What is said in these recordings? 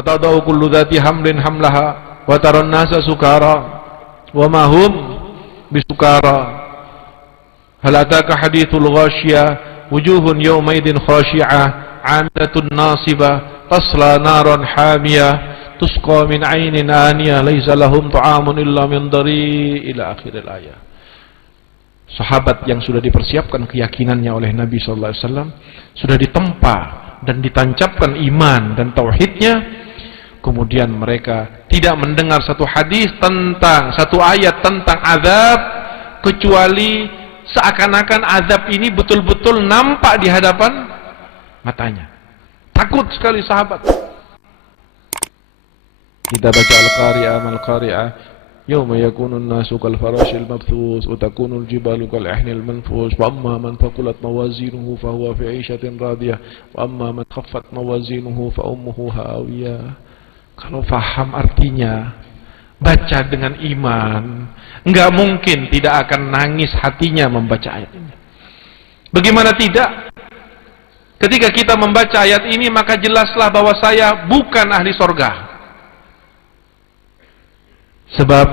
wa tadau kullu dhati hamlin hamlaha wa taran nasa sukara wa ma hum bisukara hal ataka hadithul ghashiyah wujuhun yawmaidin khashi'ah 'amilatun nasibah tasla naran hamiyah tusqa min 'ainin aniyah laisa lahum ta'amun illa min dari ila akhiril ayat. Sahabat yang sudah dipersiapkan keyakinannya oleh Nabi sallallahu alaihi wasallam, sudah ditempa dan ditancapkan iman dan tauhidnya, kemudian mereka tidak mendengar satu hadis tentang satu ayat tentang azab kecuali seakan-akan azab ini betul-betul nampak di hadapan matanya. Takut sekali sahabat. Kita baca Al-Qari'ah Mal-Qari'ah, yauma yakunun nasu kal farashil mabthus wa takunul jibalu kal ihnil manfus wa amma man thaqulat mawazinuhu fa huwa fi 'ishatin radiyah wa amma man khaffat mawazinuhu fa ummuhu hawiyah. Kalau faham artinya, baca dengan iman, enggak mungkin tidak akan nangis hatinya membaca ayat ini. Bagaimana tidak? Ketika kita membaca ayat ini, maka jelaslah bahwa saya bukan ahli sorga. Sebab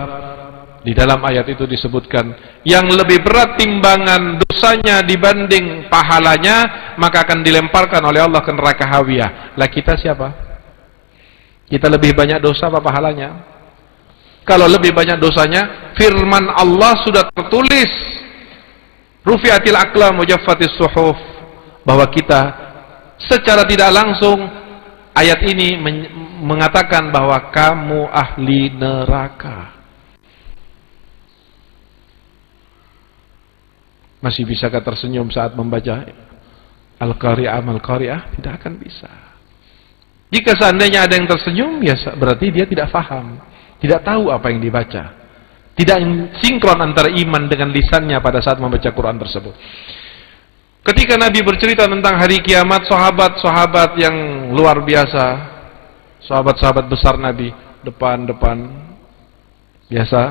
di dalam ayat itu disebutkan yang lebih berat timbangan dosanya dibanding pahalanya, maka akan dilemparkan oleh Allah ke neraka hawiyah. Lah kita siapa? Kita lebih banyak dosa apa pahalanya? Kalau lebih banyak dosanya, firman Allah sudah tertulis rufi'atil aqlam wa jaffatis suhuf, bahwa kita secara tidak langsung ayat ini mengatakan bahwa kamu ahli neraka. Masih bisakah tersenyum saat membaca Al-Qari'ah Mal-Qari'ah? Tidak akan bisa. Jika seandainya ada yang tersenyum, ya berarti dia tidak faham, tidak tahu apa yang dibaca, tidak sinkron antara iman dengan lisannya pada saat membaca Quran tersebut. Ketika Nabi bercerita tentang hari kiamat, sahabat-sahabat yang luar biasa, sahabat-sahabat besar Nabi, depan-depan, biasa,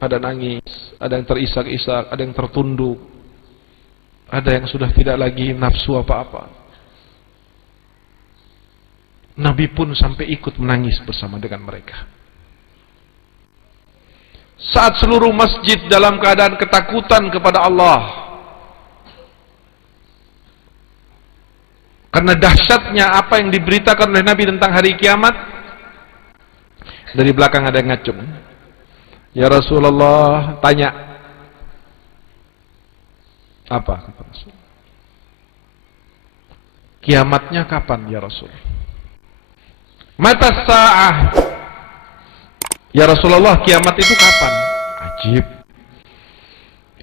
ada nangis, ada yang terisak-isak, ada yang tertunduk, ada yang sudah tidak lagi nafsu apa-apa. Nabi pun sampai ikut menangis bersama dengan mereka. Saat seluruh masjid dalam keadaan ketakutan kepada Allah, karena dahsyatnya apa yang diberitakan oleh Nabi tentang hari kiamat, dari belakang ada yang ngacung. Ya Rasulullah, tanya. Apa kata Rasul? Kiamatnya kapan ya Rasul? Mata sa'ah. Ya Rasulullah, kiamat itu kapan? Ajib.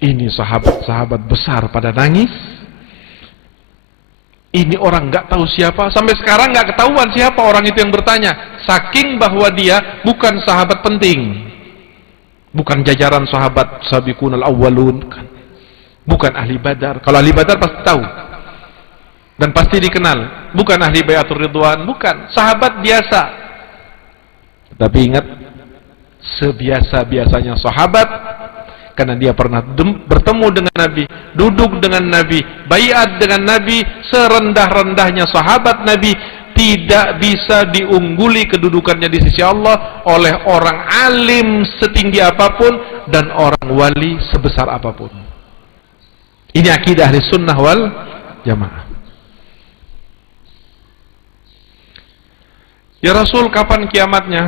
Ini sahabat-sahabat besar pada nangis. Ini orang nggak tahu siapa, sampai sekarang nggak ketahuan siapa orang itu yang bertanya. Saking bahwa dia bukan sahabat penting, bukan jajaran sahabat sabiqunal awwalun, bukan ahli Badar. Kalau ahli Badar pasti tahu dan pasti dikenal. Bukan ahli Baiatur Ridwan, bukan, sahabat biasa. Tapi ingat, sebiasa-biasanya sahabat, karena dia pernah bertemu dengan Nabi, duduk dengan Nabi, baiat dengan Nabi, serendah-rendahnya sahabat Nabi, tidak bisa diungguli kedudukannya di sisi Allah oleh orang alim setinggi apapun dan orang wali sebesar apapun. Ini akidah ahli sunnah wal jamaah. Ya Rasul, kapan kiamatnya?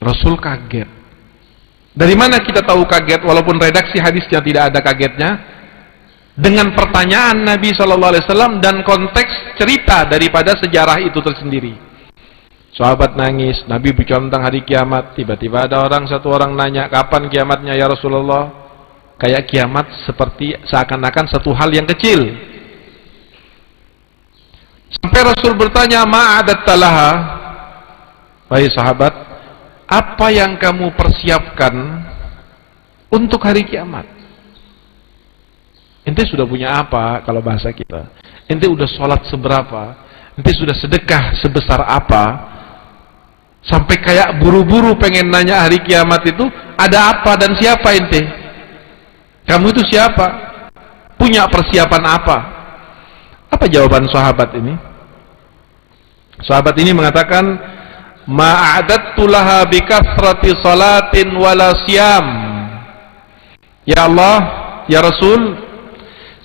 Rasul kaget. Dari mana kita tahu kaget, walaupun redaksi hadisnya tidak ada kagetnya? Dengan pertanyaan Nabi SAW dan konteks cerita daripada sejarah itu tersendiri. Sahabat nangis, Nabi bicara tentang hari kiamat, tiba-tiba ada satu orang nanya, kapan kiamatnya ya Rasulullah? Kayak kiamat seperti seakan-akan satu hal yang kecil. Sampai Rasul bertanya, ma'adat talaha, wahai sahabat, apa yang kamu persiapkan untuk hari kiamat? Ente sudah punya apa kalau bahasa kita? Ente udah sholat seberapa? Ente sudah sedekah sebesar apa? Sampai kayak buru-buru pengen nanya hari kiamat itu ada apa dan siapa ente? Kamu itu siapa? Punya persiapan apa? Apa jawaban sahabat ini? Sahabat ini mengatakan, ma'adattu laha bikathrati salatin wala siyam. Ya Allah, ya Rasul,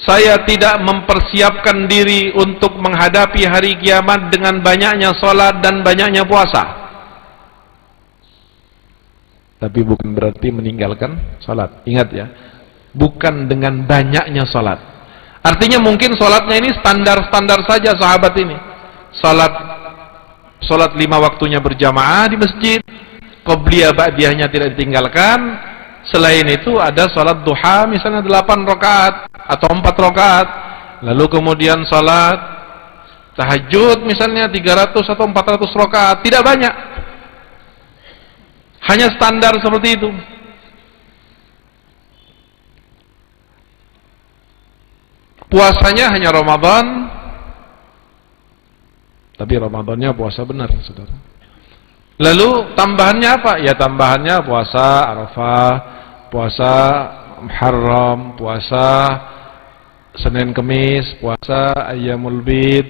saya tidak mempersiapkan diri untuk menghadapi hari kiamat dengan banyaknya salat dan banyaknya puasa. Tapi bukan berarti meninggalkan salat. Ingat ya, bukan dengan banyaknya salat. Artinya mungkin salatnya ini standar-standar saja sahabat ini. Salat 5 waktunya berjamaah di masjid, qobliyah ba'diyahnya tidak ditinggalkan. Selain itu ada salat duha misalnya 8 rakaat atau 4 rakaat. Lalu kemudian salat tahajud misalnya 300 atau 400 rakaat, tidak banyak. Hanya standar seperti itu. Puasanya hanya Ramadan, tapi Ramadannya puasa benar, saudara. Lalu tambahannya apa? Ya tambahannya puasa Arafah, puasa Muharram, puasa Senin Kemis, puasa Ayyamul Bid,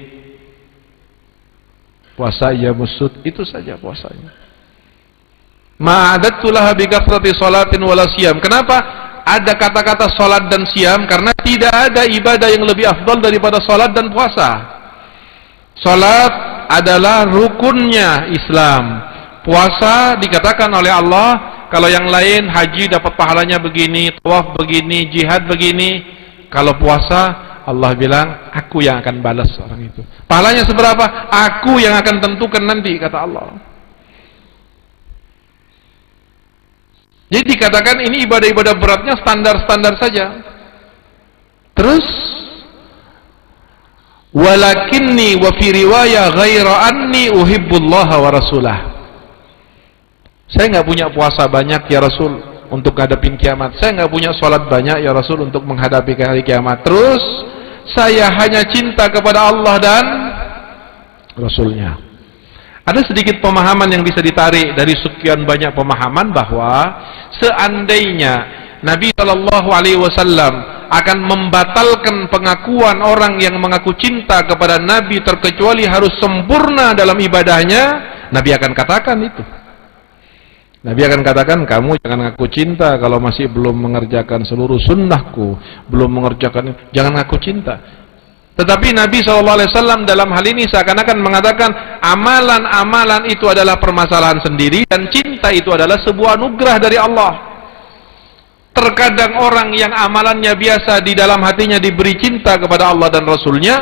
puasa Ayyamus Sud, itu saja puasanya. Ma'adattu laha bikathrati salatin wala siyam. Kenapa ada kata-kata salat dan siam? Karena tidak ada ibadah yang lebih afdal daripada salat dan puasa. Salat adalah rukunnya Islam. Puasa dikatakan oleh Allah, kalau yang lain haji dapat pahalanya begini, tawaf begini, jihad begini. Kalau puasa, Allah bilang, aku yang akan balas orang itu. Pahalanya seberapa? Aku yang akan tentukan nanti, kata Allah. Jadi dikatakan ini ibadah-ibadah beratnya standar-standar saja. Terus walakinni wa fi riwayah ghaira anni uhibbullaha wa rasulah. Saya enggak punya puasa banyak ya Rasul untuk menghadapi kiamat. Saya enggak punya salat banyak ya Rasul untuk menghadapi hari kiamat. Terus saya hanya cinta kepada Allah dan Rasulnya. Ada sedikit pemahaman yang bisa ditarik dari sekian banyak pemahaman bahwa seandainya Nabi Shallallahu Alaihi Wasallam akan membatalkan pengakuan orang yang mengaku cinta kepada Nabi terkecuali harus sempurna dalam ibadahnya, Nabi akan katakan itu. Nabi akan katakan, kamu jangan ngaku cinta kalau masih belum mengerjakan seluruh sunnahku, belum mengerjakan, jangan ngaku cinta. Tetapi Nabi SAW dalam hal ini seakan-akan mengatakan amalan-amalan itu adalah permasalahan sendiri dan cinta itu adalah sebuah anugerah dari Allah. Terkadang orang yang amalannya biasa di dalam hatinya diberi cinta kepada Allah dan Rasulnya.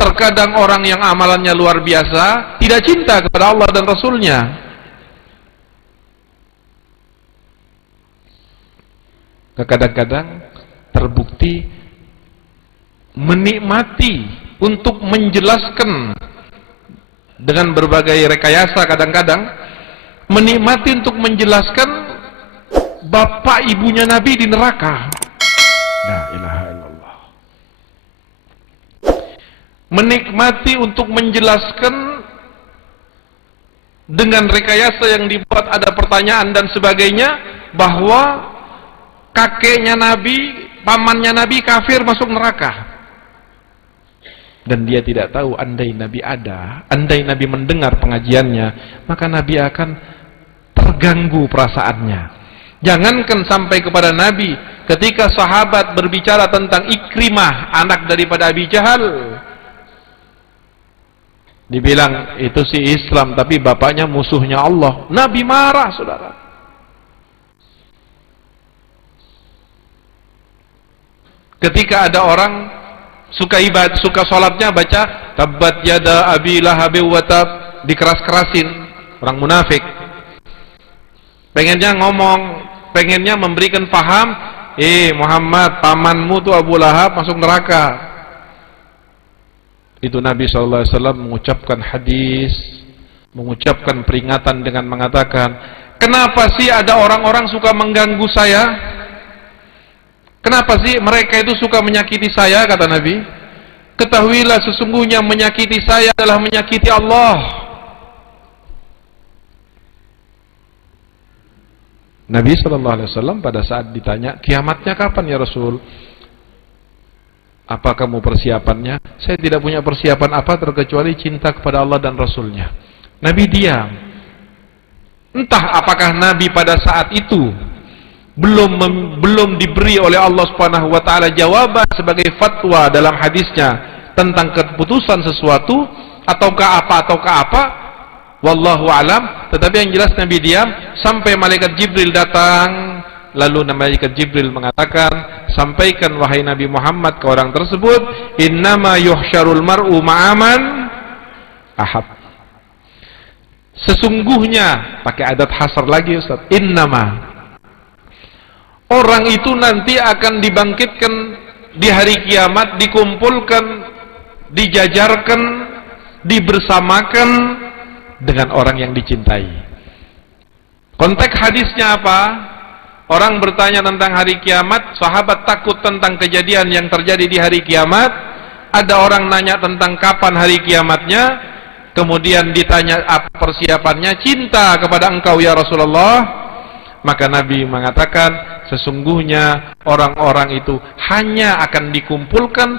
Terkadang orang yang amalannya luar biasa tidak cinta kepada Allah dan Rasulnya. Kadang-kadang terbukti menikmati untuk menjelaskan dengan berbagai rekayasa, kadang-kadang menikmati untuk menjelaskan bapak ibunya Nabi di neraka. La ilaha illallah. Menikmati untuk menjelaskan dengan rekayasa yang dibuat ada pertanyaan dan sebagainya bahwa kakeknya Nabi, pamannya Nabi kafir masuk neraka. Dan dia tidak tahu, andai Nabi ada, andai Nabi mendengar pengajiannya, maka Nabi akan terganggu perasaannya. Jangankan sampai kepada Nabi, ketika sahabat berbicara tentang Ikrimah, anak daripada Abi Jahal, dibilang itu si Islam, tapi bapaknya musuhnya Allah. Nabi marah, saudara. Ketika ada orang suka ibadah, suka sholatnya baca tabbat yada abi lahabi wa tab, dikeras-kerasin, orang munafik. Pengennya ngomong, pengennya memberikan paham, Muhammad, pamanmu tuh Abu Lahab masuk neraka. Itu Nabi SAW mengucapkan hadis, mengucapkan peringatan dengan mengatakan, kenapa sih ada orang-orang suka mengganggu saya? Kenapa sih mereka itu suka menyakiti saya, kata Nabi? Ketahuilah sesungguhnya menyakiti saya adalah menyakiti Allah. Nabi SAW pada saat ditanya, kiamatnya kapan ya Rasul? Apa kamu persiapannya? Saya tidak punya persiapan apa terkecuali cinta kepada Allah dan Rasulnya. Nabi diam. Entah apakah Nabi pada saat itu belum diberi oleh Allah Subhanahu wa taala jawaban sebagai fatwa dalam hadisnya tentang keputusan sesuatu ataukah apa, wallahu alam. Tetapi yang jelas Nabi diam sampai malaikat Jibril datang. Lalu malaikat Jibril mengatakan, sampaikan wahai Nabi Muhammad ke orang tersebut, innama yuhsyarul mar'u ma'aman ahab. Sesungguhnya, pakai adat hasar lagi Ustaz, innama, orang itu nanti akan dibangkitkan di hari kiamat, dikumpulkan, dijajarkan, dibersamakan dengan orang yang dicintai. Konteks hadisnya apa? Orang bertanya tentang hari kiamat, sahabat takut tentang kejadian yang terjadi di hari kiamat. Ada orang nanya tentang kapan hari kiamatnya, kemudian ditanya apa persiapannya, cinta kepada engkau ya Rasulullah. Maka Nabi mengatakan, sesungguhnya orang-orang itu hanya akan dikumpulkan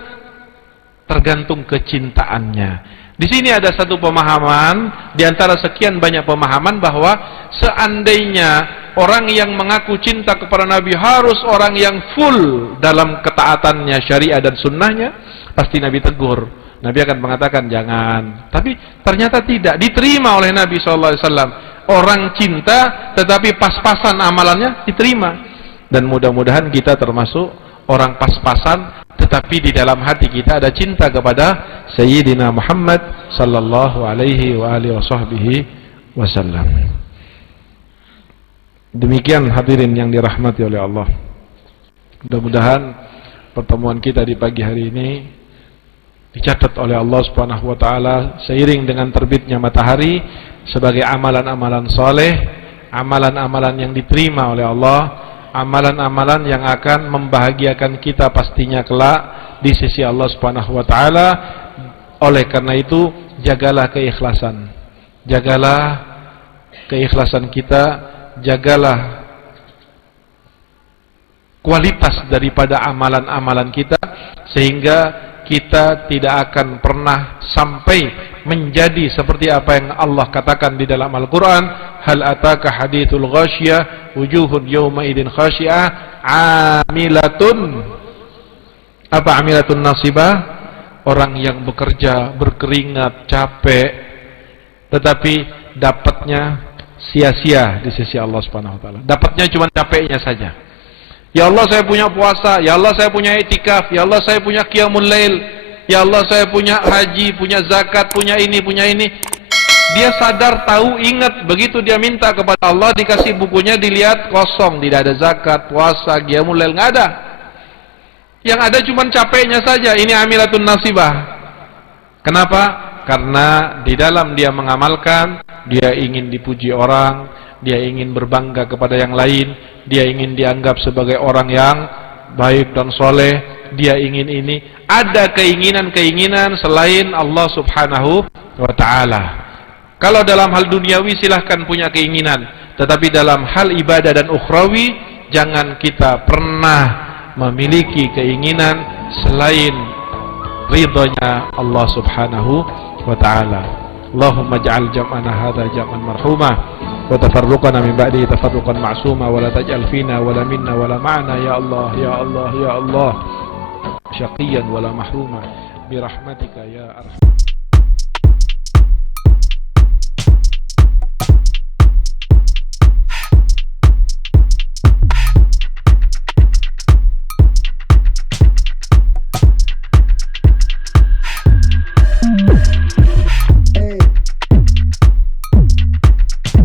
tergantung kecintaannya. Di sini ada satu pemahaman, di antara sekian banyak pemahaman, bahwa seandainya orang yang mengaku cinta kepada Nabi harus orang yang full dalam ketaatannya syariat dan sunnahnya, pasti Nabi tegur. Nabi akan mengatakan jangan. Tapi ternyata tidak diterima oleh Nabi SAW. Orang cinta tetapi pas-pasan amalannya diterima. Dan mudah-mudahan kita termasuk orang pas-pasan tetapi di dalam hati kita ada cinta kepada Sayyidina Muhammad sallallahu alaihi wa alihi wasallam. Demikian hadirin yang dirahmati oleh Allah. Mudah-mudahan pertemuan kita di pagi hari ini dicatat oleh Allah Subhanahu wa taala seiring dengan terbitnya matahari sebagai amalan-amalan soleh, amalan-amalan yang diterima oleh Allah, amalan-amalan yang akan membahagiakan kita pastinya kelak di sisi Allah Subhanahu wa taala. Oleh karena itu, jagalah keikhlasan. Jagalah keikhlasan kita, jagalah kualitas daripada amalan-amalan kita sehingga kita tidak akan pernah sampai menjadi seperti apa yang Allah katakan di dalam Al-Quran, hal ataka hadithul ghasyiyah wujuhun yawma idin khasyi'ah amilatun, apa amilatun nasibah, orang yang bekerja berkeringat capek tetapi dapatnya sia-sia di sisi Allah Subhanahu wa taala. Dapatnya cuma capeknya saja. Ya Allah saya punya puasa, ya Allah saya punya itikaf, ya Allah saya punya qiyamul lail, ya Allah saya punya haji, punya zakat, punya ini, punya ini. Dia sadar, tahu, ingat, begitu dia minta kepada Allah, dikasih bukunya, dilihat kosong, tidak ada zakat, puasa, qiyamul lail, nggak ada. Yang ada cuma capeknya saja. Ini amilatun nasibah. Kenapa? Karena di dalam dia mengamalkan, dia ingin dipuji orang, dia ingin berbangga kepada yang lain, dia ingin dianggap sebagai orang yang baik dan soleh, dia ingin ini. Ada keinginan-keinginan selain Allah Subhanahu wa ta'ala. Kalau dalam hal duniawi silahkan punya keinginan, tetapi dalam hal ibadah dan ukhrawi jangan kita pernah memiliki keinginan selain ridhonya Allah Subhanahu wa ta'ala. Allahumma ja'al jam'ana hadha jam'an marhumah wa tafarruqana min ba'di tafarruqan ma'suma wa la taj'al fina wa la minna wa la ma'na ya Allah ya Allah ya Allah syaqiyan wa la mahruma bi rahmatika ya arham.